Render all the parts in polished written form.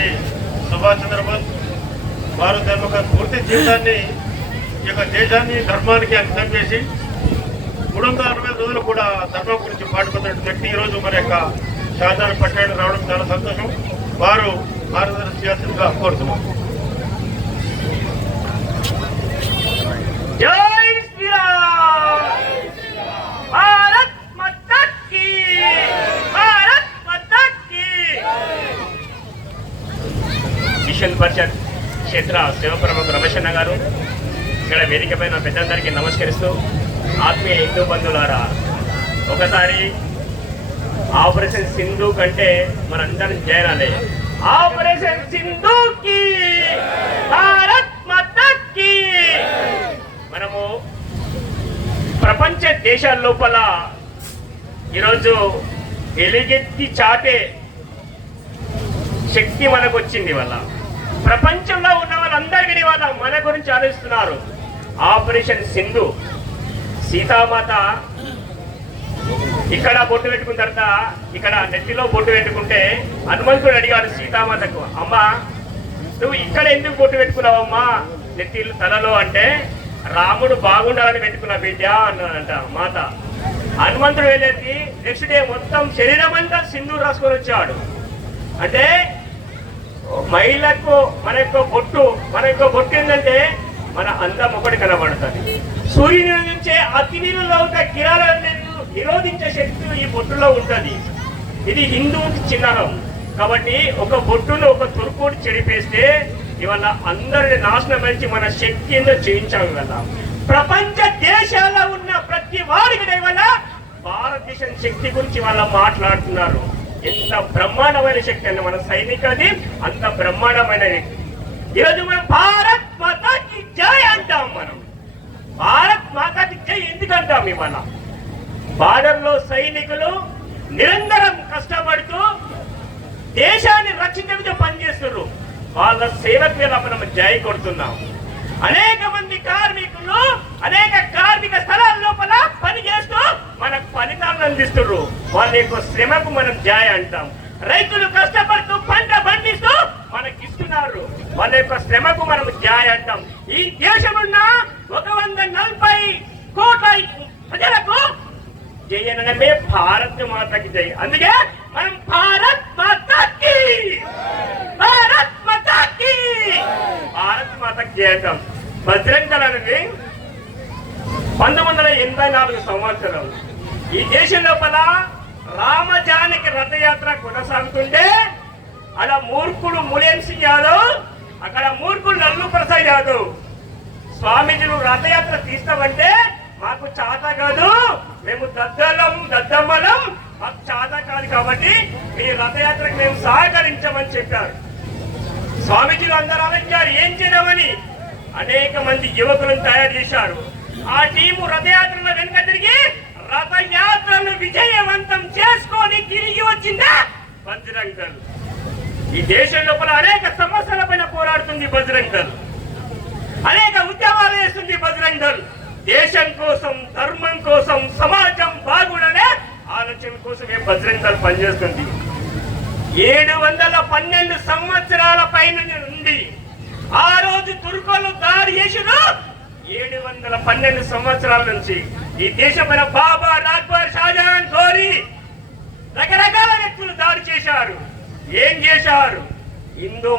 అయినటువంటి సుభాష్ చంద్రబోస్ వారు తన యొక్క పూర్తి జీవితాన్ని ఈ యొక్క దేశాన్ని ధర్మానికి అంకితం చేసి 360 రోజులు కూడా ధర్మం గురించి పాటుపడినటువంటి వ్యక్తి ఈరోజు మన యొక్క షాజాన్ పట్టణానికి రావడం చాలా సంతోషం. వారు మార్గదర్శనం చేయాల్సిందిగా కోరుతున్నాం. జై శ్రీరామ్. భారత్ మాతా కీ. భారత్ మాతా కీ. మిషన్ పరిషత్ క్షేత్ర సేవ ప్రముఖ రమేష్ అన్న గారు, ఇక్కడ వేదిక పైన పెద్దందరికీ నమస్కరిస్తూ, ఆత్మీయ హిందూ బంధువులారా, ఒకసారి ఆపరేషన్ సింధు కంటే మనందరం చేయాలి. ఆపరేషన్ సింధుకి భారత్ మాతా కీ. మనము ప్రపంచ దేశాల లోపల ఈరోజు ఎలుగెత్తి చాటే శక్తి మనకు వచ్చింది. వల్ల ప్రపంచంలో ఉన్న వాళ్ళందరికీ వాళ్ళ మన గురించి ఆలోచిస్తున్నారు. ఆపరేషన్ సింధు, సీతామాత ఇక్కడ బొట్టు పెట్టుకున్న తర్వాత ఇక్కడ నెత్తిలో బొట్టు పెట్టుకుంటే హనుమంతుడు అడిగాడు సీతామాతకు, అమ్మా నువ్వు ఇక్కడ ఎందుకు బొట్టు పెట్టుకున్నావమ్మా నెత్తి తలలో అంటే, రాముడు బాగుండాలని పెట్టుకున్నా బిడ్డ అన్నాడంట మాత. హనుమంతుడు వెళ్ళేది నెక్స్ట్ డే మొత్తం శరీరం అంతా సింధూరు రాసుకొని వచ్చాడు. అంటే మహిళకు మన యొక్క బొట్టు ఏంటంటే మన అందం ఒకటి కనబడుతుంది. సూర్యుని నుంచే అతినీలలో ఉన్న కిరణాలను నిరోధించే శక్తి ఈ బొట్టులో ఉంటుంది. ఇది హిందూ చిహ్నం కాబట్టి ఒక బొట్టును ఒక తుర్పుడు చెడిపేస్తే ఇవాళ అందరిని నాశనం నుంచి మన శక్తి ఏందో చేయించాము కదా. ప్రపంచ దేశాల్లో ఉన్న ప్రతి వారికి ఇవాళ భారతదేశం శక్తి గురించి వాళ్ళ మాట్లాడుతున్నారు. ఎంత బ్రహ్మాండమైన శక్తి అంటే మన సైనికులది అంత బ్రహ్మాండమైన శక్తి. ఈరోజు మనం భారత్ మాతాకి జై అంటాం. మనం భారత్ మాతాకి జై ఎందుకు అంటాం? ఇవాళ బార్డర్ లో సైనికులు నిరంతరం కష్టపడుతూ దేశాన్ని రక్షించడానికి పనిచేస్తున్నారు. వాళ్ళ సేవకు మనం జై కొడుతున్నాం. అనేక మంది కార్మికులు అనేక కార్మిక స్థలాల లోపల పనిచేస్తూ మనకు ఫలితాలను అందిస్తున్నారు. వాళ్ళ యొక్క శ్రమకు మనం జై అంటాం. రైతులు కష్టపడుతూ పంట పండిస్తూ మనకి ఇస్తున్నారు. వాళ్ళ యొక్క శ్రమకు మనం జై అంటాం. ఈ దేశమున్న 140 కోట్ల ప్రజలకు జై అనడమే భారత్ మాతకి జై. అందుకే మనం భారత్ మాతకి భారత్ మాతకి భారత్ మాతకి జై అంటాం. బజరంగ్ దళ్ అనేది 1984 సంవత్సరం ఈ దేశం లోపల రామజానకి రథయాత్ర కొనసాగుతుంటే అలా మూర్ఖుడు ములేన్ సింగ్ యాదవ్, అక్కడ మూర్ఖుడు లల్లు ప్రసాద్ యాదవ్ స్వామీజీలు రథయాత్ర తీస్తామంటే మాకు చాత కాదు, మేము దద్దమ్మలం, మాకు చాత కాదు కాబట్టి మీ రథయాత్రకు మేము సహకరించమని చెప్పారు. స్వామీజీలు అందరూ ఆలోచించారు ఏం చేద్దామని. అనేక మంది యువకులను తయారు చేశారు. ఆ టీము రథయాత్రలో వెనుక తిరిగి రథయాత్రను విజయవంతం చేసుకొని తిరిగి వచ్చిందా బజరంగ్ దళ్. ఈ దేశం లోపల అనేక సమస్యల పైన పోరాడుతుంది బజరంగ్ దళ్. అనేక ఉద్యమాలు చేస్తుంది బజరంగ్ దళ్. దేశం కోసం, ధర్మం కోసం, సమాజం బాగుండనే ఆలోచన కోసమే బజరంగ్ దళ్ పనిచేస్తుంది. 712 సంవత్సరాల పైన నుండి ఆ రోజు తుర్కోలు దాడి చేసిన 712 సంవత్సరాల నుంచి ఈ దేశమైన బాబర్, అక్బర్, షాజహాన్, ఘోరీ రకరకాల వ్యక్తులు దాడి చేశారు. ఏం చేశారు? హిందూ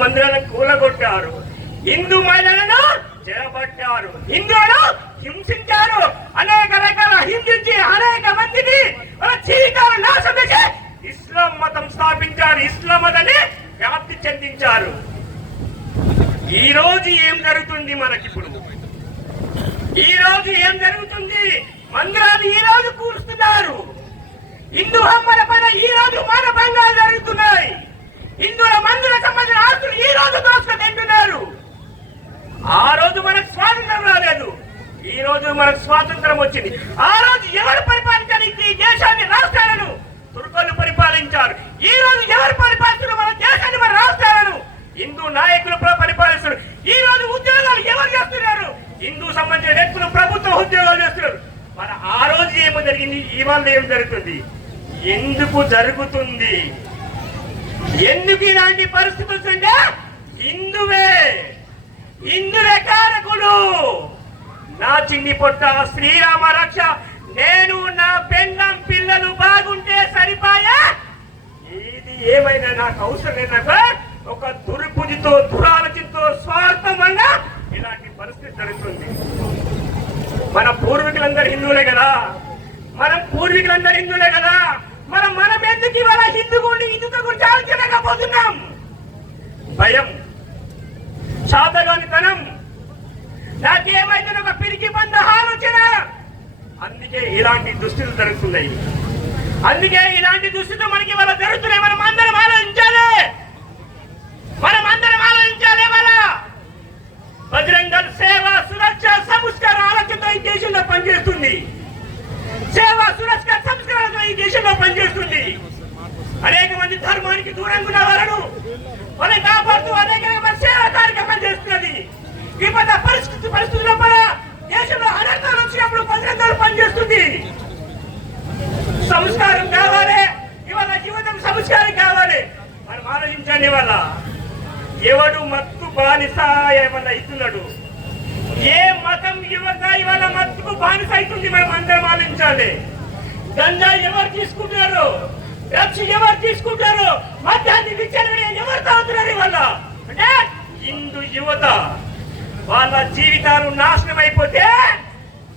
మందిరాలను కూలగొట్టారు, హిందూ మహిళలను చెరబట్టారు, హిందువులను హింసించారు, అనేక రకాల హింసించి అనేక మందిని వాళ్ళ జీవితాలు నాశనం చేసి ఇస్లాం మతం స్థాపించారు. ఇస్లాం మతాన్ని వ్యాప్తి చెందించారు. ఈ రోజు ఏం జరుగుతుంది మనకిప్పుడు? ఈ రోజు ఏం జరుగుతుంది? మందిరాలు ఈ రోజు కూరుస్తున్నారు. హిందూ హమ్మల పైన ఈ రోజు మానభంగాలు జరుగుతున్నాయి. హిందువుల మందిర సంబంధించిన ఆస్తులు ఈ రోజు దోసుకు తింటున్నారు. ఆ రోజు మనకు స్వాతంత్రం రాలేదు, ఈ రోజు మనకు స్వాతంత్రం వచ్చింది. ఆ రోజు ఎవరు పరిపాలించడానికి ఈ దేశాన్ని, రాష్ట్రాలను? తుర్కోలు పరిపాలించారు. ఈ రోజు ఎవరు పరిపాలిస్తున్నారు మన దేశాన్ని, మన రాష్ట్రాలను? హిందూ నాయకులు పరిపాలిస్తున్నారు. ఈ రోజు ఉద్యోగాలు ఎవరు చేస్తున్నారు? హిందూ సంబంధించిన వ్యక్తులు ప్రభుత్వ ఉద్యోగాలు చేస్తున్నారు. మన ఆ రోజు ఏమో జరిగింది, ఇవాళ ఏం జరుగుతుంది? ఎందుకు జరుగుతుంది? ఎందుకు ఇలాంటి పరిస్థితి వస్తుంటే హిందువే కారకుడు. నా చిన్ని పొట్ట శ్రీరామ రక్ష, నేను నా పెళ్ళం పిల్లలు బాగుంటే సరిపాయా, ఇది ఏమైనా నాకు అవసరం లేదు. నాకు ఒక దుర్బుద్ధితో దురాలోచనతో స్వార్థం వల్ల ఇలాంటి పరిస్థితి జరుగుతుంది. మన పూర్వీకులందరూ హిందువులే కదా, మనం ఎందుకు ఇవాళ హిందువుల గురించి ఆలోచించలేకపోతున్నాం? భయం, శాతగానితనం, నాకేమైతే ఒక పిరికి బంద ఆలోచన. అందుకే ఇలాంటి దుస్థితులు జరుగుతున్నాయి. మనకి ఇవాళ జరుగుతున్నాయి. మనం అందరం ఆలోచించాలి. వాళ్ళ బజరంగ దళ్ సేవ సురక్ష సంస్కార ఆలోచనతో ఈ దేశంలో పనిచేస్తుంది. అనేక మంది ధర్మానికి దూరంగా ఉన్న వాళ్ళని కాపాడుతూ అనేక సేవా కార్యక్రమాలు చేస్తున్నది. వివిధ పరిస్థితుల దేశంలో అనర్థాలు వచ్చినప్పుడు బజరంగ దళ్ పనిచేస్తుంది. సంస్కారం కావాలి, ఇవాళ జీవితం సంస్కారం కావాలి. మనం ఆలోచించండి. వల్ల ఎవడు మత్తు బానిస ఏమన్నా ఇస్తున్నాడు? ఏ మతం యువత ఇవాళ మత్తుకు బానిస అవుతుంది? మనం అందరం ఆలోచించాలి. గంజా ఎవరు తీసుకుంటున్నారు? డ్రగ్స్ ఎవరు తీసుకుంటారు? మద్యాన్ని విచ్చలవిడిగా ఎవరు తాగుతున్నారు? ఇవాళ అంటే హిందూ యువత వాళ్ళ జీవితాలు నాశనం అయిపోతే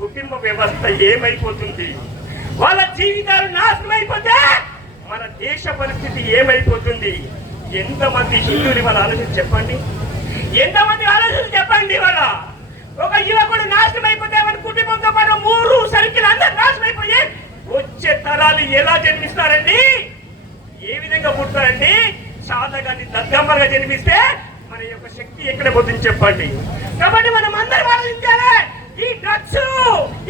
కుటుంబ వ్యవస్థ ఏమైపోతుంది? వాళ్ళ జీవితాలు నాశనం అయిపోతే మన దేశ పరిస్థితి ఏమైపోతుంది? ఎంతమంది హిందువులు వాళ్ళ ఆలోచన చెప్పండి. వాళ్ళ ఒక యువకుడు నాశనం అయిపోతే మన కుటుంబంతో పాటు 3 సర్కిల్ అందరూ నాశనం అయిపోయి వచ్చే తరాలు ఎలా జన్మిస్తారండి? ఏ విధంగా పుడతారండి? సాధగాన్ని దద్దమ్మగా జన్మిస్తే మన యొక్క శక్తి ఎక్కడ పోతుంది చెప్పండి. కాబట్టి మనం అందరం ఆలోచించాలి. ఈ డ్రగ్స్,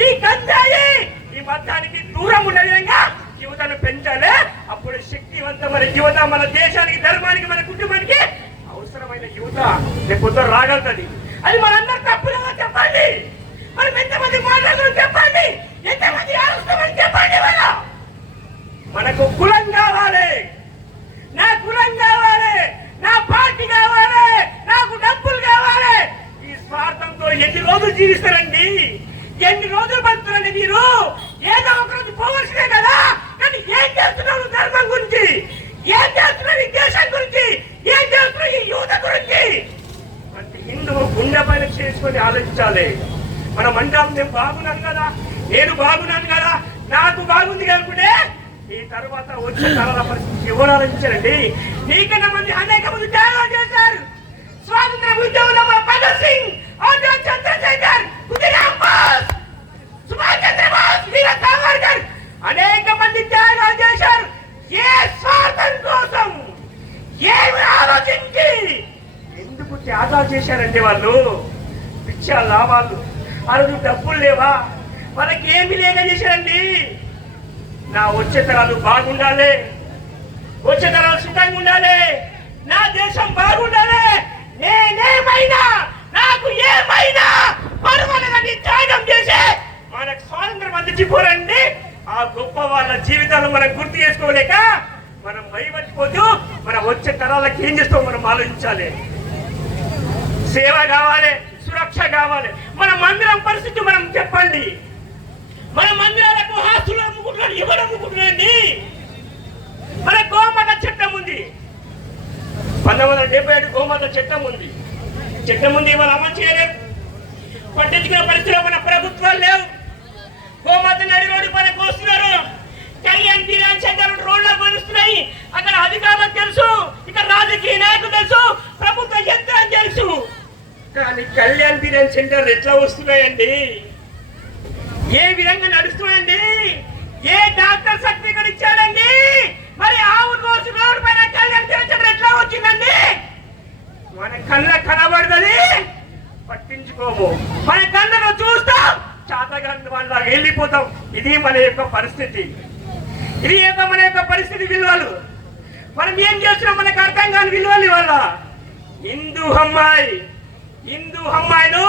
ఈ గంజాయి, ఈ మద్యానికి దూరం ఉండే విధంగా యువతను పెంచాలి. అప్పుడు శక్తివంతమైన యువత మన దేశానికి, ధర్మానికి, మన కుటుంబానికి అవసరమైన యువత రేపు రాగలుగుతుంది. అది మనందరూ తప్పులుగా చెప్పండి. మనం ఎంతమంది మాట్లాడుతున్నాం చెప్పండి, ఎంతమంది ఆలోచిస్తామని చెప్పండి. మనకు కులం కావాలి, నా కులం కావాలి, నా పార్టీ కావాలి, నాకు డబ్బులు కావాలి. ఈ స్వార్థంతో ఎన్ని రోజులు జీవిస్తారండి? ఎన్ని రోజులు బతుకుతారండి మీరు? ఏదో ఒక రోజు పోవలసిందే కదా. కానీ ఏం చేస్తున్నారు ధర్మం గురించి? ఏం చేస్తున్నారు ఈ దేశం గురించి? ఏం చేస్తున్నారు ఈ యువత గురించి? ప్రతి హిందువు గుండె పైన చేసుకొని ఆలోచించాలి. మనం అంటాం నేను బాగున్నాను కదా, నేను బాగున్నాను కదా, నాకు బాగుంది అనుకుంటే ఈ తర్వాత వచ్చే తరాల పరిస్థితి ఎవరు ఆలోచించారండి? నీకన్నా మంది అనేక మంది త్యాగాలు చేశారు. స్వాతంత్ర ఉద్యమంలో భగత్ సింగ్, ఆజాద్ చంద్రశేఖర్, ఖుదీరామ్ బోస్, సుభాష్ చంద్రబోస్, వీర సావర్కర్ అనేక మంది త్యాగాలు చేశారు. ఏ స్వార్థం కోసం, ఏమి ఆలోచించి ఎందుకు త్యాగాలు చేశారంటే వాళ్ళు పిచ్చా లాభాలు, అరుడు డబ్బులు లేవా, వాళ్ళకి ఏమి లేక చేశారండి? నా వచ్చే తరాలు బాగుండాలి, వచ్చే తరాలు సుఖంగా ఉండాలి, నా దేశం బాగుండాలి, నేనేమైనా నాకు ఏమైనా పర్వాలేదని త్యాగం చేసి మనకు స్వాతంత్రం అందించిపోరండి. ఆ గొప్ప వాళ్ళ జీవితాలు మనం గుర్తు చేసుకోలేక మనం భయపడిపోతూ మన వచ్చే తరాలకు ఏం చేస్తాం మనం ఆలోచించాలి. సేవ కావాలి, సురక్ష కావాలి. మన మందిరం పరిస్థితి మనం చెప్పండి. మన మందిరాలకు హాస్టల్ అమ్ముకుంటున్నాడు, ఎవరు అమ్ముకుంటున్నారండి? మన గోమాత చట్టం ఉంది, 1977 గోమాత చట్టం ఉంది. ఇవాళ అమలు చేయలేదు. పట్టించుకున్న పరిస్థితిలో మన ప్రభుత్వాలు లేవు. గోమాత నడి రోడ్డు పైన కోస్తున్నారు. కళ్యాణ్ బిర్యానీ సెంటర్ రోడ్లో కొనుస్తున్నాయి. అక్కడ అధికారులకు తెలుసు, ఇక్కడ రాజకీయ నాయకులు తెలుసు, ప్రభుత్వ యంత్రం తెలుసు. కానీ కళ్యాణ్ బిర్యానీ సెంటర్ ఎట్లా వస్తున్నాయండి? ఏ విధంగా నడుస్తున్నాయండి? ఏ డాక్టర్ సర్టిఫికెట్ ఇచ్చాడండి? మరి ఆవు రోజు రోడ్డు పైన కళ్యాణ్ బిర్యానీ సెంటర్ ఎట్లా వచ్చిందండి? మన కళ్ళ కనబడుతుంది, పట్టించుకోము. మన కళ్ళను చూస్తాం, చాతగాని వాళ్ళ వెళ్ళిపోతాం. ఇది మన యొక్క పరిస్థితి. మన యొక్క పరిస్థితి విలువలు. మనం ఏం చేస్తున్నాం మనకు అర్థం కాని విలువలు. ఇవాళ హిందూ అమ్మాయిలు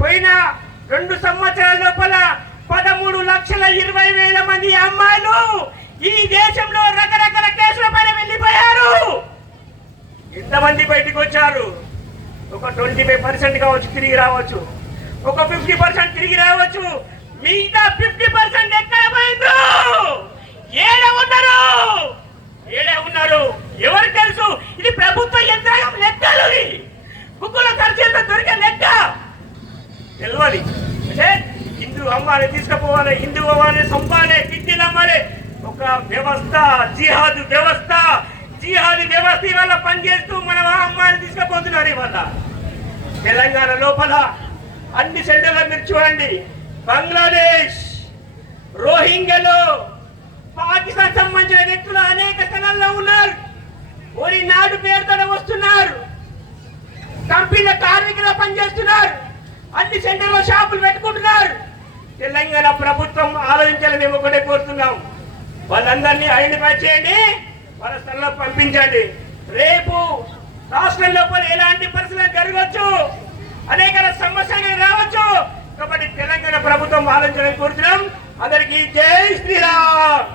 పోయిన 2 సంవత్సరాల లోపల 13,20,000 మంది అమ్మాయిలు ఈ దేశంలో రకరకాల కేసుల పైన వెళ్ళిపోయారు. మంది బయటకు వచ్చారు. ఒక 25% కావచ్చు తిరిగి రావచ్చు, ఒక 50% తిరిగి రావచ్చు. మిగతా 50% ఎక్కడ పోయిందో? ఏడే ఉన్నారు ఎవరు తెలుసు? ఇది ప్రభుత్వ యంత్రాంగం లెక్కలు, బుక్కులో ఖర్చు దొరికే లెక్క తెలియాలి. అంటే హిందూ అమ్మాలి తీసుకుపోవాలి, హిందూ అమ్మాలి సంపాలి, కిడ్నీలు అమ్మాలి. ఒక వ్యవస్థ, జిహాదు వ్యవస్థ ఇవాళ పనిచేస్తూ మన అమ్మాయిని తీసుకుపోతున్నారు. ఇవాళ తెలంగాణ లోపల అన్ని సెంటర్లో మీరు చూడండి, బంగ్లాదేశ్, రోహింగ్యాలు, పాకిస్తాన్ సంబంధించిన వ్యక్తులు అనేక స్థలాల్లో ఉన్నారు. ఓరి నాడు పేరుతో వస్తున్నారు, కంపెనీల కార్మికులు పనిచేస్తున్నారు, అన్ని సెంటర్లో షాపులు పెట్టుకుంటున్నారు. తెలంగాణ ప్రభుత్వం ఆలోచించాలని మేము ఒకటే కోరుతున్నాం. వాళ్ళందరినీ ఐడెంటిఫై చేయండి, వాళ్ళ స్థలంలో పంపించండి. రేపు రాష్ట్రం లోపల ఎలాంటి పరిస్థితులు జరగవచ్చు, అనేక సమస్యలు రావచ్చు. కాబట్టి తెలంగాణ ప్రభుత్వం ఆలోచించాలని కోరుతున్నాం. అందరికీ జై శ్రీరామ్.